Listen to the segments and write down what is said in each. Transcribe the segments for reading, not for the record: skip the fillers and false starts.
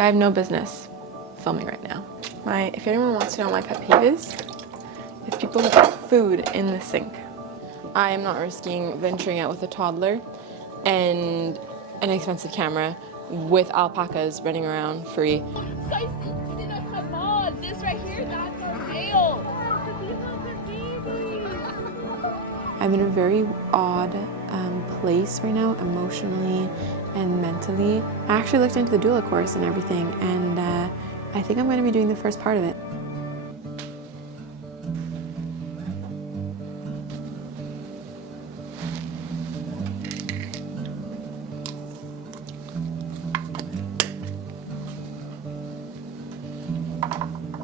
So I have no business filming right now. If anyone wants to know what my pet peeve is, it's people who put food in the sink. I am not risking venturing out with a toddler and an expensive camera with alpacas running around free. This right here, that's our male. I'm in a very odd place right now, emotionally and mentally. I actually looked into the doula course and everything, and I think I'm going to be doing the first part of it.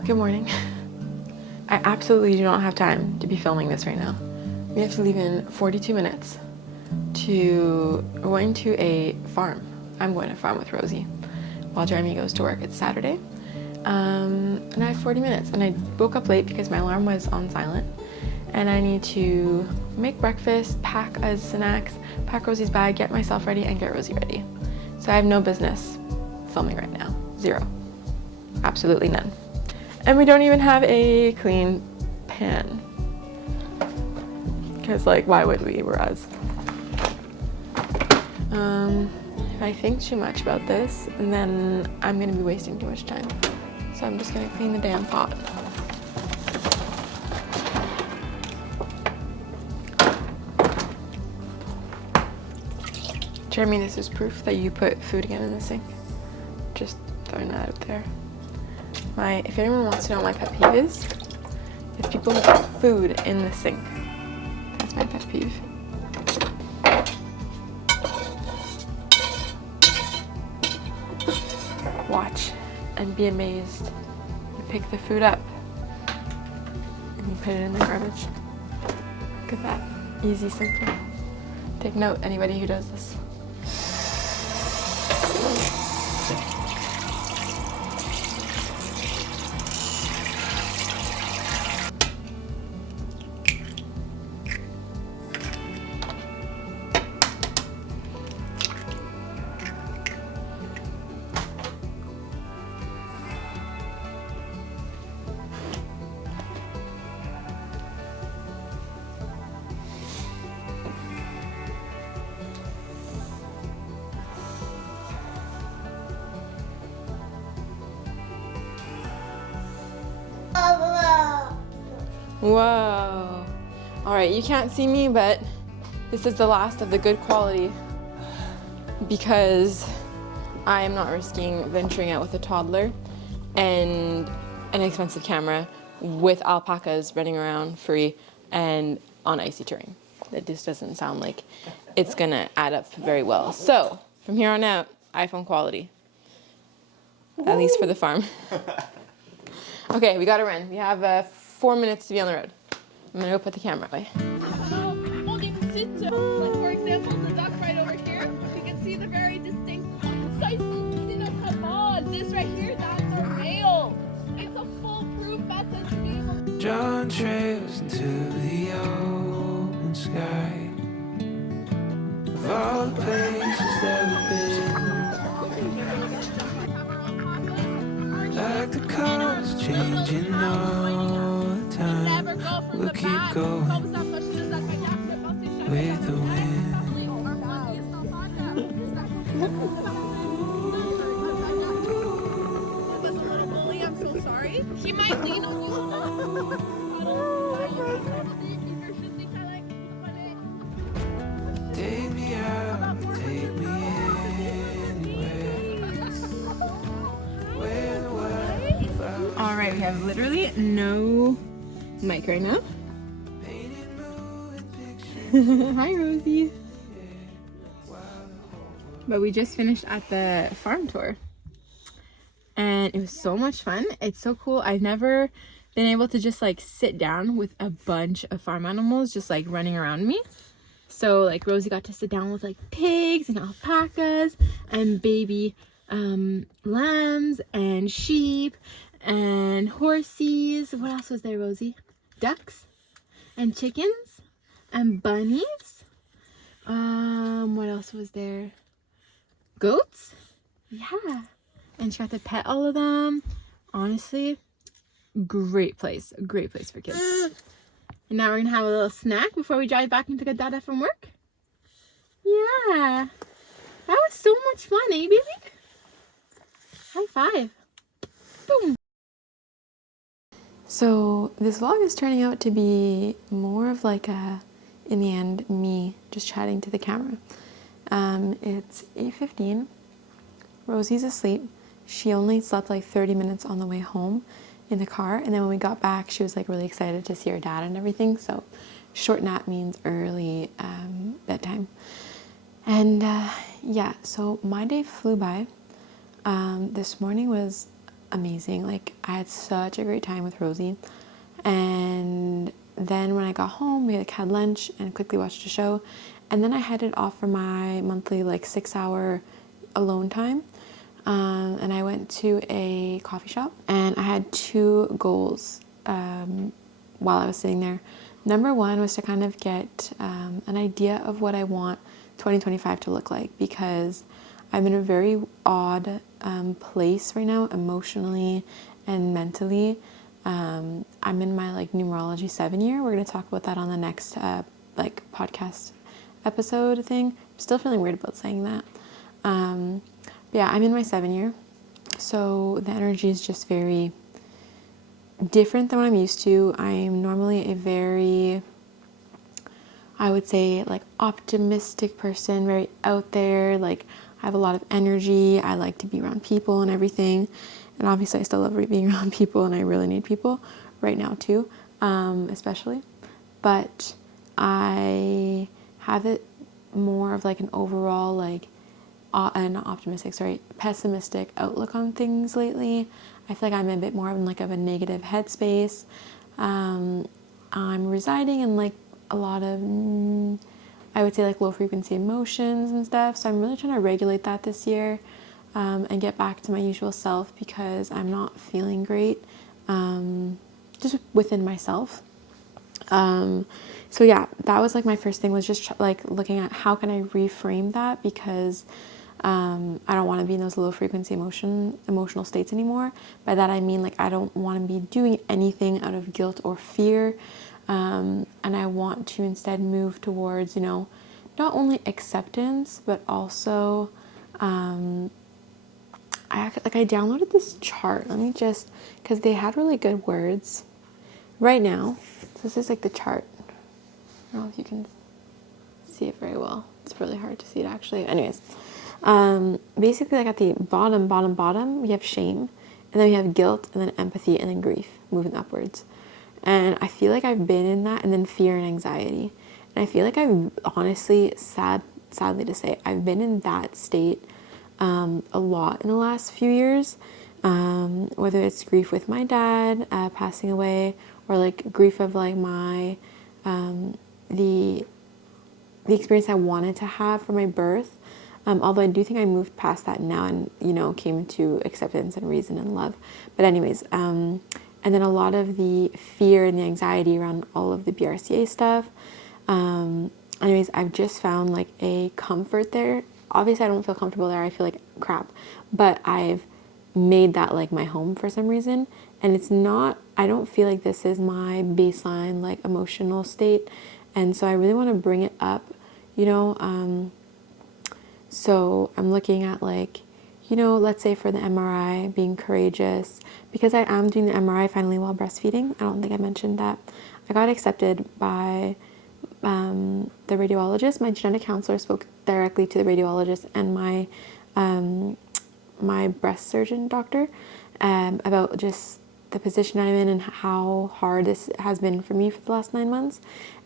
Good morning. I absolutely do not have time to be filming this right now. We have to leave in 42 minutes. We're going to a farm. I'm going to a farm with Rosie while Jeremy goes to work. It's Saturday. And I have 40 minutes. And I woke up late because my alarm was on silent. And I need to make breakfast, pack as snacks, pack Rosie's bag, get myself ready, and get Rosie ready. So I have no business filming right now. Zero. Absolutely none. And we don't even have a clean pan. Because, like, why would we? We're us. If I think too much about this, and then I'm gonna be wasting too much time. So I'm just gonna clean the damn pot. Jeremy, this is proof that you put food again in the sink. Just throwing that out there. If anyone wants to know what my pet peeve is, it's people who put food in the sink. That's my pet peeve. Watch and be amazed. You pick the food up and you put it in the garbage. Look at that. Easy, simple. Take note, anybody who does this. Whoa. All right, you can't see me, but this is the last of the good quality because I am not risking venturing out with a toddler and an expensive camera with alpacas running around free and on icy terrain. That just doesn't sound like it's gonna add up very well. So from here on out, iPhone quality, at least for the farm. Okay, we gotta run. We have 4 minutes to be on the road. I'm gonna go put the camera away. Like, for example, the duck right over here, you can see the very distinct. Come on, this right here, that's our male. It's a foolproof method to be able. Drawn trails into the open sky. Of all the places that we've been, like the colors changing all the time. We'll keep going with the wind. I'm so sorry. He might lean on you. Take me out, take me anywhere. Where the wildflowers All right, we have literally no mic right now. painted moving pictures. Hi, Rosie. But we just finished at the farm tour. And it was so much fun. It's so cool. I've never been able to just like sit down with a bunch of farm animals just like running around me. So like Rosie got to sit down with like pigs and alpacas and baby lambs and sheep and horses. What else was there, Rosie? Ducks and chickens and bunnies. What else was there? Goats? Yeah. and she got to pet all of them. Honestly, great place for kids. And now we're gonna have a little snack before we drive back and pick up Dada from work. Yeah, that was so much fun, eh, baby? High five. Boom. So this vlog is turning out to be more of like in the end, me just chatting to the camera. It's 8:15. Rosie's asleep. She only slept like 30 minutes on the way home in the car, and then when we got back, she was like really excited to see her dad and everything. So short nap means early bedtime. And yeah, so my day flew by. This morning was amazing. Like, I had such a great time with Rosie. And then when I got home, we had lunch and quickly watched a show. And then I headed off for my monthly like 6-hour alone time. And I went to a coffee shop, and I had 2 goals while I was sitting there. Number 1 was to kind of get an idea of what I want 2025 to look like, because I'm in a very odd place right now, emotionally and mentally. I'm in my like numerology 7 year. We're going to talk about that on the next like podcast episode thing. I'm still feeling weird about saying that. But yeah, I'm in my 7 year. So the energy is just very different than what I'm used to. I'm normally a very, I would say, like optimistic person, very out there. Like, I have a lot of energy. I like to be around people and everything. And obviously I still love being around people, and I really need people right now too, especially. But I have it more of like an overall like not optimistic, sorry, pessimistic outlook on things lately. I feel like I'm a bit more in like of a negative headspace. I'm residing in like a lot of, I would say like low frequency emotions and stuff. So I'm really trying to regulate that this year and get back to my usual self, because I'm not feeling great just within myself. So yeah, that was like my first thing, was just like looking at how can I reframe that, because I don't want to be in those low frequency emotional states anymore. By that I mean like I don't want to be doing anything out of guilt or fear, and I want to instead move towards, you know, not only acceptance but also I downloaded this chart. Let me just, because they had really good words right now. So this is like the chart. I don't know if you can see it very well. It's really hard to see it actually. Anyways, basically like at the bottom, we have shame, and then we have guilt, and then empathy, and then grief, moving upwards. And I feel like I've been in that, and then fear and anxiety. And I feel like I've honestly, sadly to say, I've been in that state a lot in the last few years, whether it's grief with my dad passing away, or like grief of like my the experience I wanted to have for my birth. Although I do think I moved past that now, and you know, came to acceptance and reason and love. But anyways, and then a lot of the fear and the anxiety around all of the BRCA stuff. Anyways, I've just found like a comfort there. Obviously I don't feel comfortable there. I feel like crap, but I've made that like my home for some reason. And it's not, I don't feel like this is my baseline like emotional state. And so I really want to bring it up, you know. So I'm looking at like, you know, let's say for the MRI, being courageous, because I am doing the MRI finally while breastfeeding. I don't think I mentioned that. I got accepted by the radiologist. My genetic counselor spoke directly to the radiologist and my my breast surgeon doctor about just the position I'm in and how hard this has been for me for the last 9 months.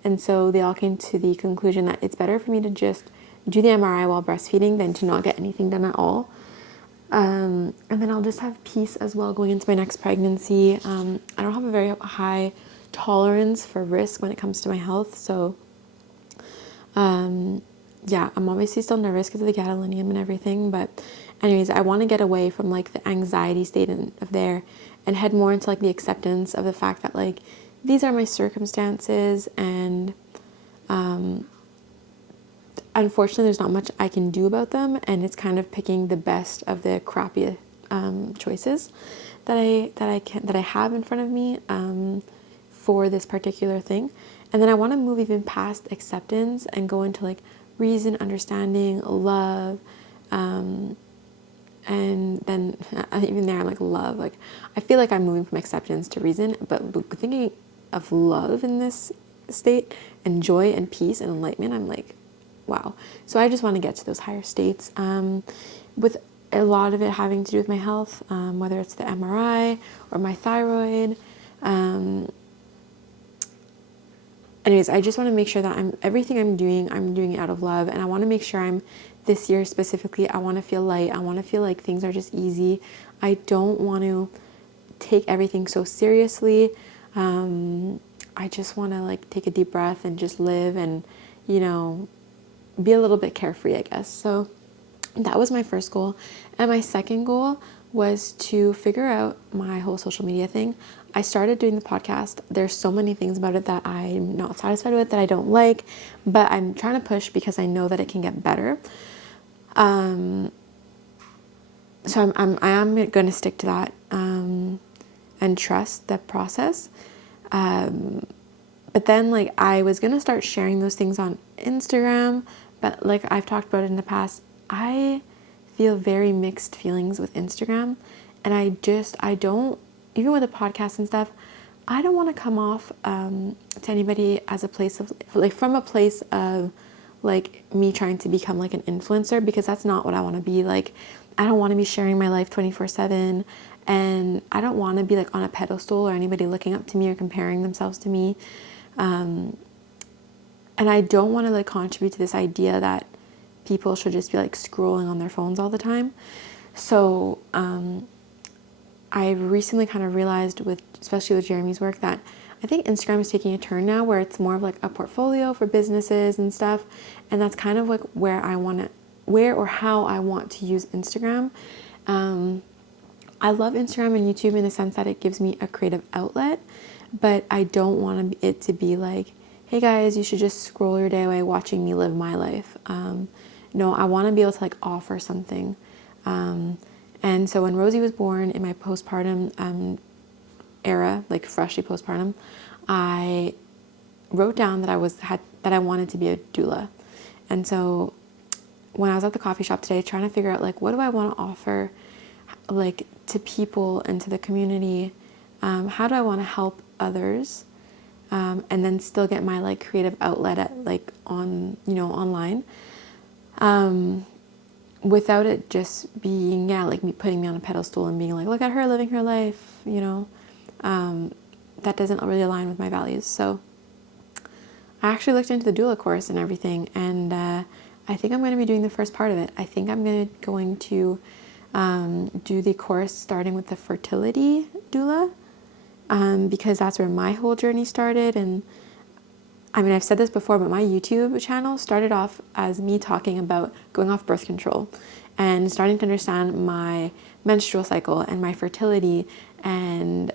And so they all came to the conclusion that it's better for me to just do the MRI while breastfeeding than to not get anything done at all. And then I'll just have peace as well going into my next pregnancy. I don't have a very high tolerance for risk when it comes to my health. So yeah, I'm obviously still nervous because of the gadolinium and everything. But anyways, I want to get away from like the anxiety state of there and head more into like the acceptance of the fact that like these are my circumstances, and unfortunately there's not much I can do about them, and it's kind of picking the best of the crappy choices that I have in front of me for this particular thing. And then I want to move even past acceptance and go into like reason, understanding, love, and then even there I'm like love. Like I feel like I'm moving from acceptance to reason, but thinking of love in this state and joy and peace and enlightenment, I'm like, wow. So I just want to get to those higher states, with a lot of it having to do with my health, whether it's the MRI or my thyroid. Anyways, I just want to make sure that everything I'm doing it out of love. And I want to make sure this year specifically, I want to feel light. I want to feel like things are just easy. I don't want to take everything so seriously. I just want to like take a deep breath and just live and, be a little bit carefree, I guess. So that was my first goal. And my second goal was to figure out my whole social media thing. I started doing the podcast. There's so many things about it that I'm not satisfied with, that I don't like, but I'm trying to push because I know that it can get better. So I am going to stick to that, and trust the process. But then like I was going to start sharing those things on Instagram, but like I've talked about it in the past, I feel very mixed feelings with Instagram. And I don't, even with the podcast and stuff, I don't want to come off to anybody as a place of, like, from a place of like me trying to become like an influencer, because that's not what I want to be. Like, I don't want to be sharing my life 24/7, and I don't want to be like on a pedestal or anybody looking up to me or comparing themselves to me. And I don't want to like contribute to this idea that people should just be like scrolling on their phones all the time. So I recently kind of realized, especially with Jeremy's work, that I think Instagram is taking a turn now where it's more of like a portfolio for businesses and stuff. And that's kind of like where or how I want to use Instagram. I love Instagram and YouTube in the sense that it gives me a creative outlet, but I don't want it to be like, hey guys, you should just scroll your day away watching me live my life. No, I want to be able to like offer something. And so when Rosie was born, in my postpartum era, like freshly postpartum, I wrote down that I wanted to be a doula. And so when I was at the coffee shop today trying to figure out like what do I want to offer like to people and to the community, how do I want to help others, and then still get my like creative outlet at like online, without it just being like me putting me on a pedestal and being like, look at her living her life, that doesn't really align with my values. So I actually looked into the doula course and everything, and I think I'm going to be doing the first part of it. I think I'm going to do the course starting with the fertility doula, because that's where my whole journey started. And I mean, I've said this before, but my YouTube channel started off as me talking about going off birth control and starting to understand my menstrual cycle and my fertility and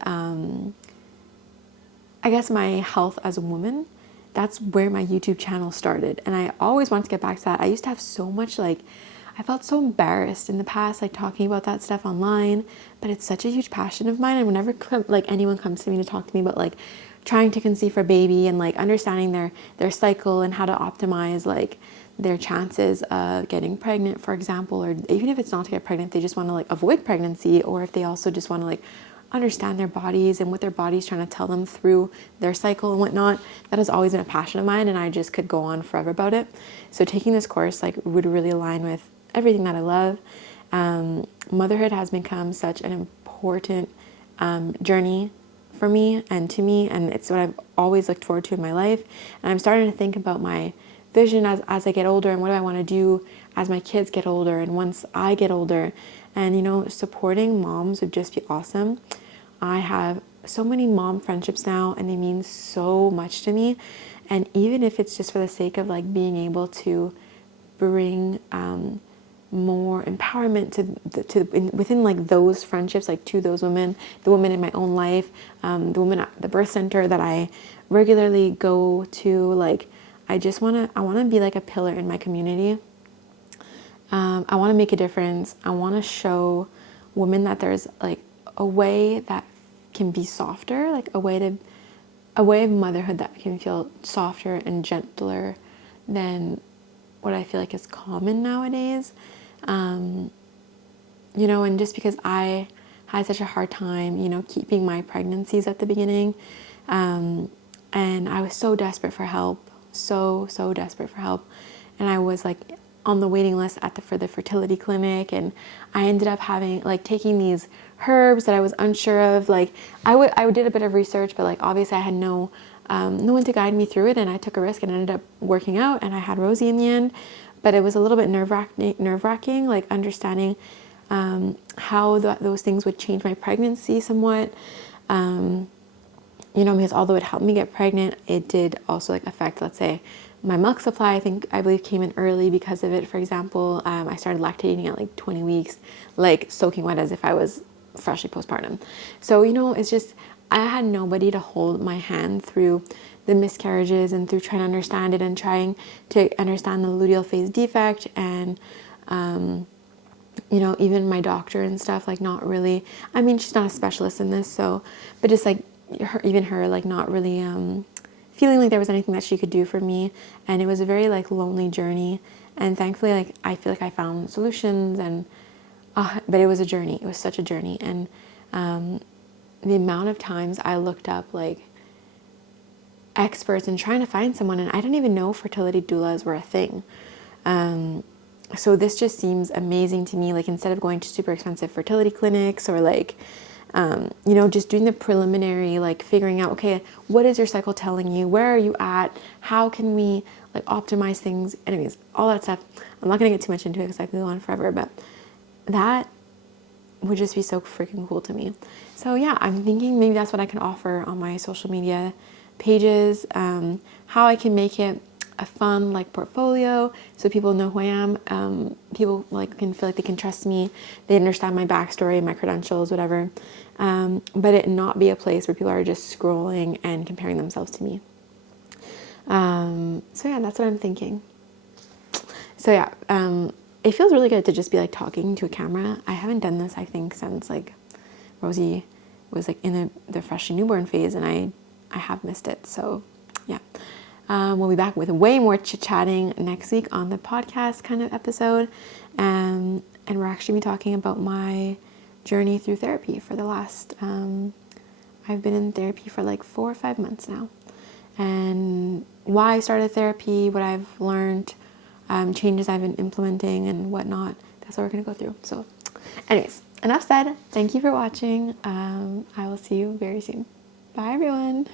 I guess my health as a woman. That's where my YouTube channel started. And I always wanted to get back to that. I used to have so much I felt so embarrassed in the past, talking about that stuff online, but it's such a huge passion of mine. And whenever anyone comes to me to talk to me about trying to conceive for a baby and understanding their cycle and how to optimize their chances of getting pregnant, for example, or even if it's not to get pregnant, they just want to avoid pregnancy, or if they also just want to understand their bodies and what their body's trying to tell them through their cycle and whatnot. That has always been a passion of mine, and I just could go on forever about it. So taking this course would really align with everything that I love. Motherhood has become such an important journey for me and to me, and it's what I've always looked forward to in my life. And I'm starting to think about my vision as I get older, and what do I want to do as my kids get older and once I get older. And supporting moms would just be awesome. I have so many mom friendships now, and they mean so much to me. And even if it's just for the sake of being able to bring more empowerment within those friendships, to those women, the women in my own life, the women at the birth center that I regularly go to, I want to be a pillar in my community. I want to make a difference. I want to show women that there's like a way that can be softer, like a way of motherhood that can feel softer and gentler than what I feel like is common nowadays. You know, and just because I had such a hard time, you know, keeping my pregnancies at the beginning, and I was so desperate for help, so desperate for help, and I was like on the waiting list for the fertility clinic, and I ended up having like taking these herbs that I was unsure of. Like I did a bit of research, but like obviously I had no one to guide me through it, and I took a risk and ended up working out, and I had Rosie in the end. But it was a little bit nerve-wracking, like understanding how those things would change my pregnancy somewhat. You know, because although it helped me get pregnant, it did also like affect, let's say, my milk supply. I believe came in early because of it. For example, I started lactating at like 20 weeks, like soaking wet as if I was freshly postpartum. So, you know, it's just, I had nobody to hold my hand through the miscarriages and through trying to understand it and trying to understand the luteal phase defect, and you know, even my doctor and stuff, like not really, I mean, she's not a specialist in this, so, but just like even her, like not really feeling like there was anything that she could do for me. And it was a very like lonely journey, and thankfully, like I feel like I found solutions, and but it was a journey. It was such a journey. And the amount of times I looked up like experts and trying to find someone, and I didn't even know fertility doulas were a thing. So this just seems amazing to me. Like instead of going to super expensive fertility clinics or like, you know, just doing the preliminary, like figuring out, okay, what is your cycle telling you? Where are you at? How can we like optimize things? Anyways, all that stuff. I'm not going to get too much into it because I could go on forever, but that would just be so freaking cool to me. So yeah, I'm thinking maybe that's what I can offer on my social media pages, how I can make it a fun like portfolio so people know who I am. People like can feel like they can trust me. They understand my backstory, my credentials, whatever. But it not be a place where people are just scrolling and comparing themselves to me. So yeah, that's what I'm thinking. So yeah, it feels really good to just be like talking to a camera. I haven't done this, I think, since like Rosie was like in the freshly newborn phase, and I have missed it. So yeah. We'll be back with way more chit-chatting next week on the podcast kind of episode. And we're actually be talking about my journey through therapy for the last, I've been in therapy for like 4 or 5 months now. And why I started therapy, what I've learned, changes I've been implementing and whatnot. That's what we're going to go through. So anyways, enough said. Thank you for watching. I will see you very soon. Bye, everyone.